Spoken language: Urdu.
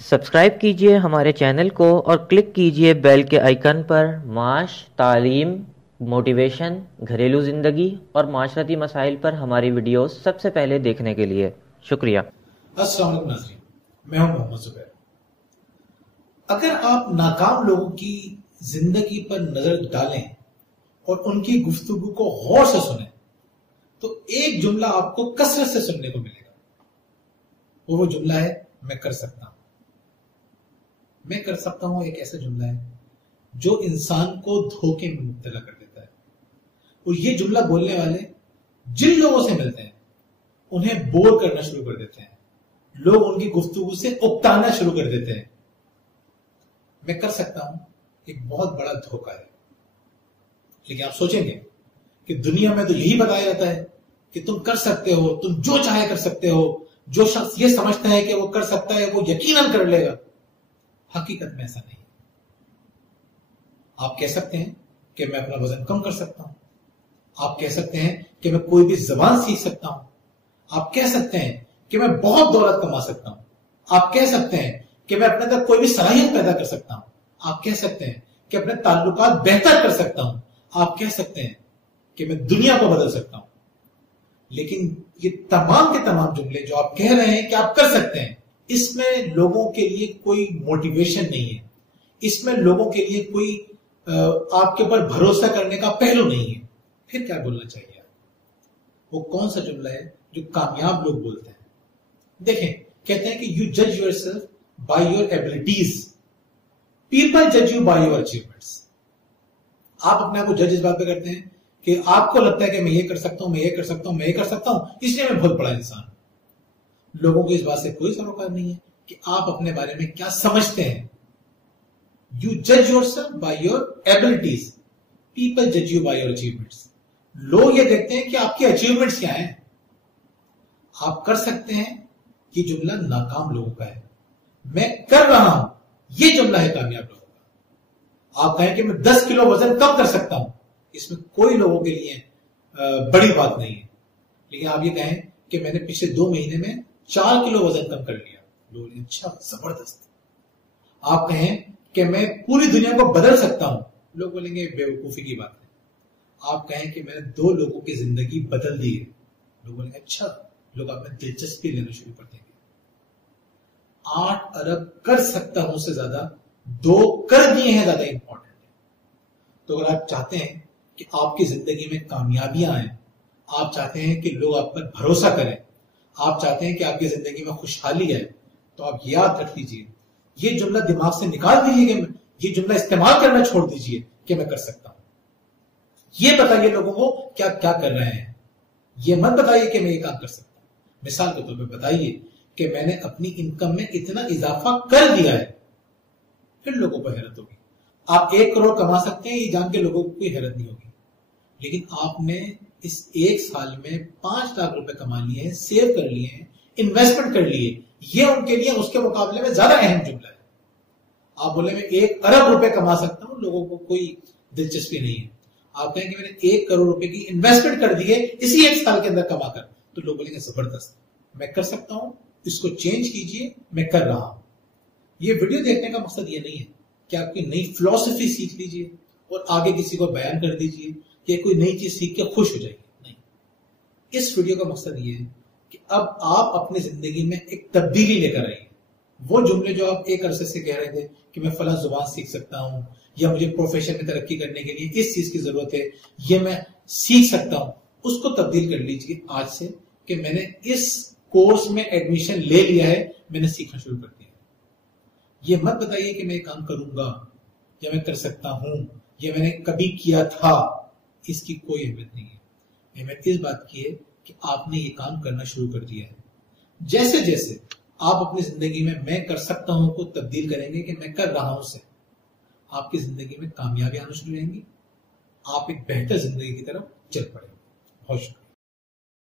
سبسکرائب کیجئے ہمارے چینل کو اور کلک کیجئے بیل کے آئیکن پر معاش، تعلیم، موٹیویشن، گھریلو زندگی اور معاشرتی مسائل پر ہماری ویڈیوز سب سے پہلے دیکھنے کے لیے شکریہ۔ السلام علیکم ناظرین، میں ہوں محمد زبیر۔ اگر آپ ناکام لوگوں کی زندگی پر نظر ڈالیں اور ان کی گفتگو کو غور سے سنیں تو ایک جملہ آپ کو کثرت سے سننے کو ملے گا۔ وہ جملہ ہے میں کر سکتا ہوں۔ میں کر سکتا ہوں ایک ایسا جملہ ہے جو انسان کو دھوکے میں مبتلا کر دیتا ہے، اور یہ جملہ بولنے والے جن لوگوں سے ملتے ہیں انہیں بور کرنا شروع کر دیتے ہیں، لوگ ان کی گفتگو سے اکتانا شروع کر دیتے ہیں۔ میں کر سکتا ہوں ایک بہت بڑا دھوکہ ہے، لیکن آپ سوچیں گے کہ دنیا میں تو یہی بتایا جاتا ہے کہ تم کر سکتے ہو، تم جو چاہے کر سکتے ہو، جو شخص یہ سمجھتا ہے کہ وہ کر سکتا ہے وہ یقیناً کر لے گا۔ حقیقت میں ایسا نہیں۔ آپ کہہ سکتے ہیں کہ میں اپنا وزن کم کر سکتا ہوں، آپ کہہ سکتے ہیں کہ میں کوئی بھی زبان سیکھ سکتا ہوں، آپ کہہ سکتے ہیں کہ میں بہت دولت کما سکتا ہوں، آپ کہہ سکتے ہیں کہ میں اپنے اندر کوئی بھی صلاحیت پیدا کر سکتا ہوں، آپ کہہ سکتے ہیں کہ اپنے تعلقات بہتر کر سکتا ہوں، آپ کہہ سکتے ہیں کہ میں دنیا کو بدل سکتا ہوں۔ لیکن یہ تمام کے تمام جملے جو آپ کہہ رہے ہیں کہ آپ کر سکتے ہیں، اس میں لوگوں کے لیے کوئی موٹیویشن نہیں ہے، اس میں لوگوں کے لیے کوئی آپ کے اوپر بھروسہ کرنے کا پہلو نہیں ہے۔ پھر کیا بولنا چاہیے؟ وہ کون سا جملہ ہے جو کامیاب لوگ بولتے ہیں؟ دیکھیں، کہتے ہیں کہ یو جج your self by your abilities, people جج یو بائی یور اچیومنٹس۔ آپ اپنے آپ کو جج اس بات پہ کرتے ہیں کہ آپ کو لگتا ہے کہ میں یہ کر سکتا ہوں، میں یہ کر سکتا ہوں، میں یہ کر سکتا ہوں، اس لیے میں بہت بڑا انسان ہوں۔ لوگوں کو اس بات سے کوئی سروکار نہیں ہے کہ آپ اپنے بارے میں کیا سمجھتے ہیں۔ یو جج your self by your abilities, people جج یو بائی یور اچیومنٹس۔ لوگ یہ دیکھتے ہیں کہ آپ کی اچیومنٹس کیا ہیں۔ آپ کر سکتے ہیں، یہ جملہ ناکام لوگوں کا ہے۔ میں کر رہا ہوں، یہ جملہ ہے کامیاب لوگوں کا۔ آپ کہیں کہ میں 10 کلو وزن کم کر سکتا ہوں، اس میں کوئی لوگوں کے لیے بڑی بات نہیں ہے۔ لیکن آپ یہ کہیں کہ میں نے پچھلے 2 مہینے میں 4 کلو وزن کم کر لیا، لوگ بولیں اچھا، زبردست۔ آپ کہیں کہ میں پوری دنیا کو بدل سکتا ہوں، لوگ بولیں گے بے وقوفی کی بات ہے۔ آپ کہیں کہ میں نے 2 لوگوں کی زندگی بدل دی ہے، لوگ بولیں گے اچھا، لوگ آپ میں دلچسپی لینا شروع کر دیں گے۔ 8 ارب کر سکتا ہوں سے زیادہ 2 کر دیے ہیں زیادہ امپورٹنٹ ہے۔ تو اگر آپ چاہتے ہیں کہ آپ کی زندگی میں کامیابیاں آئیں، آپ چاہتے ہیں کہ لوگ آپ پر بھروسہ کریں، آپ چاہتے ہیں کہ آپ کی زندگی میں خوشحالی ہے، تو آپ یاد رکھ لیجئے، یہ جملہ دماغ سے نکال دیجئے، کہ یہ جملہ استعمال کرنا چھوڑ دیجئے کہ میں کر سکتا ہوں۔ یہ بتائیے لوگوں کو کیا کیا کر رہے ہیں، یہ مت بتائیے کہ میں یہ کام کر سکتا ہوں۔ مثال کے طور پہ بتائیے کہ میں نے اپنی انکم میں اتنا اضافہ کر دیا ہے، پھر لوگوں کو حیرت ہوگی۔ آپ 1 کروڑ کما سکتے ہیں، یہ جان کے لوگوں کو کوئی حیرت نہیں ہوگی، لیکن آپ نے اس 1 سال میں 5 لاکھ روپے کما لیے ہیں، سیو کر لیے ہیں، انویسٹمنٹ کر لیے، یہ ان کے لیے اس کے مقابلے میں زیادہ اہم جملہ ہے۔ آپ بولے میں 1 ارب روپے کما سکتا ہوں، لوگوں کو کوئی دلچسپی نہیں ہے۔ آپ کہیں کہ میں نے 1 کروڑ روپے کی انویسٹمنٹ کر دی ہے اسی 1 سال کے اندر کما کر، تو لوگ بولیں گے زبردست، میں کر سکتا ہوں، اس کو چینج کیجئے، میں کر رہا ہوں۔ یہ ویڈیو دیکھنے کا مقصد یہ نہیں ہے کہ آپ کی نئی فلسفی سیکھ لیجئے اور آگے کسی کو بیان کر دیجئے کہ کوئی نئی چیز سیکھ کے خوش ہو جائے گی، نہیں۔ اس ویڈیو کا مقصد یہ ہے کہ اب آپ اپنی زندگی میں ایک تبدیلی لے کر آئیے۔ وہ جملے جو آپ ایک عرصے سے کہہ رہے تھے کہ میں فلاں زبان سیکھ سکتا ہوں، یا مجھے پروفیشن میں ترقی کرنے کے لیے اس چیز کی ضرورت ہے، یہ میں سیکھ سکتا ہوں، اس کو تبدیل کر لیجیے آج سے کہ میں نے اس کورس میں ایڈمیشن لے لیا ہے، میں نے سیکھنا شروع کر دیا۔ یہ مت بتائیے کہ میں یہ کام کروں گا، یا میں کر سکتا ہوں، یا میں نے کبھی کیا تھا، اس کی کوئی اہمیت نہیں ہے۔ اہمیت اس بات کی ہے کہ آپ نے یہ کام کرنا شروع کر دیا ہے۔ جیسے جیسے آپ اپنی زندگی میں کر سکتا ہوں کو تبدیل کریں گے کہ میں کر رہا ہوں سے، آپ کی زندگی میں کامیابی آنا شروع رہیں گی، آپ ایک بہتر زندگی کی طرف چل پڑیں گے۔ بہت شکریہ۔